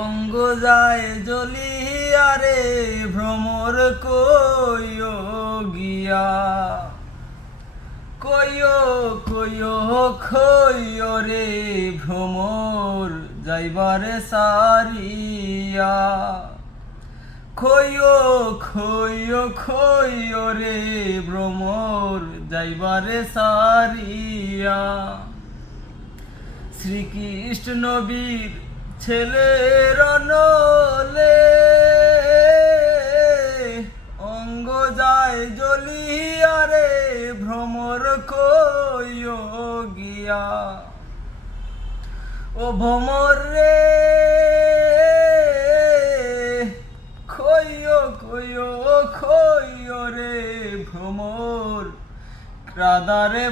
অঙ্গ যায় জ্বলিয়া রে ভ্রমর কইও গিয়া, কইও কইও কইও রে ভ্রমর যাইবারে সারিয়া, কইও কইও কইও রে ভ্রমর যাইবারে সারিয়া। শ্রীকৃষ্ণ বীর ছেলের নলে অঙ্গ যায় জ্বলিয়া রে ভ্রমর কইও গিয়া, ও ভ্রমর রে কইও কইও কইও রে ভ্রমর রাধারে